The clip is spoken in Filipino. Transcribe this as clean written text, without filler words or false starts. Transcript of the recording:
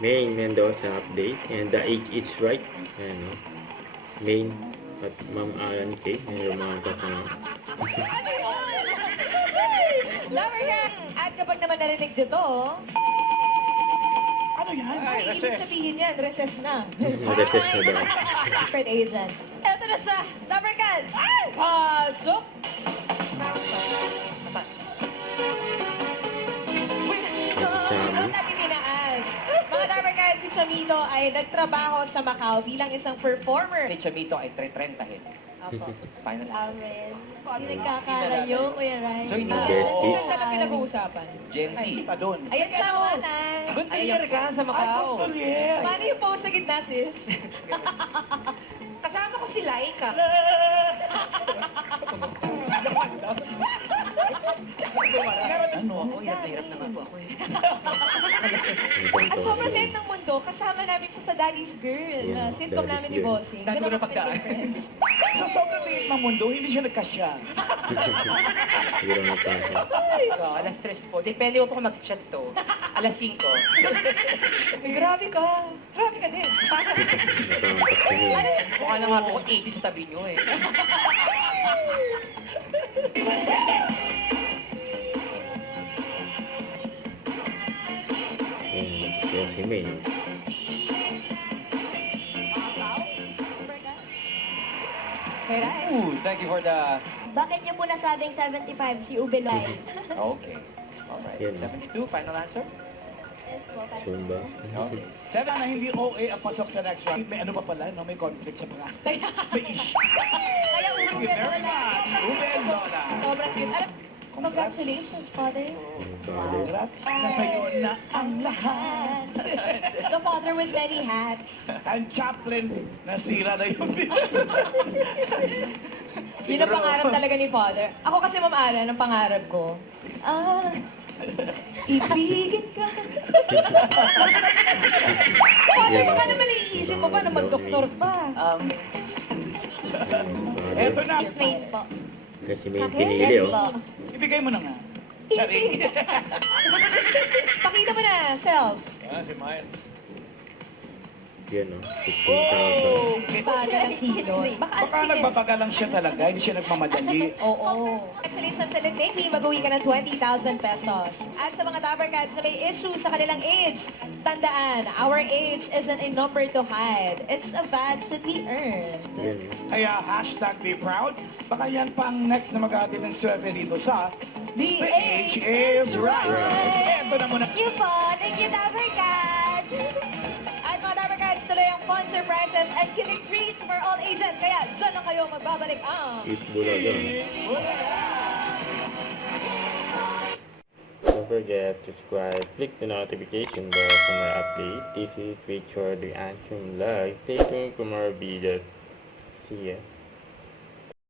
Main Mendoza update. And the age is right. Ayan, no? Main at Ma'am Alan K. Ayan yung mga katanong. Lover ka! At kapag naman narinig dito, Ano yan? ay, ibig sabihin yan, recess na. Mag-assess na daw. Secret agent. Eto na siya, Lover Cats! Pasok! Chami. Natin tinaas. Mga Lover Cats, si Chamito ay nagtrabaho sa Macau bilang isang performer. Si Chamito ay 330. Apo. Final Amen. Hindi nagkakalayo, Kuya Rai. So, hindi Besties. Ito na pinag-uusapan. Gen Z. Pa doon. Ayan ka lang. Guntolier ka sa Macau. Paano yung pose sa gitna, sis? Kasama ko si Laika. Ano ako? Hirap na nga po ako eh. At sobrang liit ng mundo, kasama namin siya sa Daddy's Girl, na Yeah, sitcom Daddy's namin ni Girl. Bossing. Dami ko Diba na pagkaan. kami friends? Sa sobrang liit ng mundo, hindi siya nagkasya. Siguro na tayo. Alas 3 po. Depende po kung mag-chat to. Alas 5. Grabe ka. Grabe ka din. Natangkat ko yun. Mukha na nga po ko 80 sa tabi nyo eh. Siya si May. Kaya Rai. Ooh, thank you for the... Bakit niyo po nasabing 75 si Ubelay? Okay. Alright. Yan. 72, final answer? Yes po, Soon ba? Okay. Seven na hindi OA ang pasok sa next round. May ano pa pala, no? May conflict sa mga... May issue. Kaya Thank you very much. Ruben Lola. sobrang cute. Alam, congratulations, father. Father. Congrats. Nasa'yo na ang lahat. The father with many hats. Ang Chaplin, nasira na yung Yun ang pangarap talaga ni father. Ako kasi, Ma'am Alan, ang pangarap ko, ibigin ka. Father, baka naman naiisip mo pa na mag-doktor pa. Eto na. Explain po. Kasi may pinili, Yes oh. po. Ibigay mo na nga. Sorry. Pakita mo na, self. Si Miles. Yan, oh. 15,000. Baga ng kilos. Baka nagbabaga lang siya talaga, hindi siya nagmamadali. Oo. Congratulations sa Lindegi, mag-uwi ka ng 20,000 pesos. At sa mga Dabber Cats na may issue sa kanilang age, tandaan, our age isn't a number to hide. It's a badge that we earn. Yan, oh. Kaya hashtag be proud. Baka yan pang next na mag-aatid ng survey dito sa The The Age is Right. Eto na muna. Thank you po. Thank you, Dabber Cats. At mga Dabber Cats, tuloy ang fun surprises and killing treats for all ages. Kaya dyan lang kayo magbabalik ang... Eat Bulaga. Don't forget to subscribe, click the notification bell for more updates. This is Richard the Antrim Live. Stay tuned for more videos. See ya.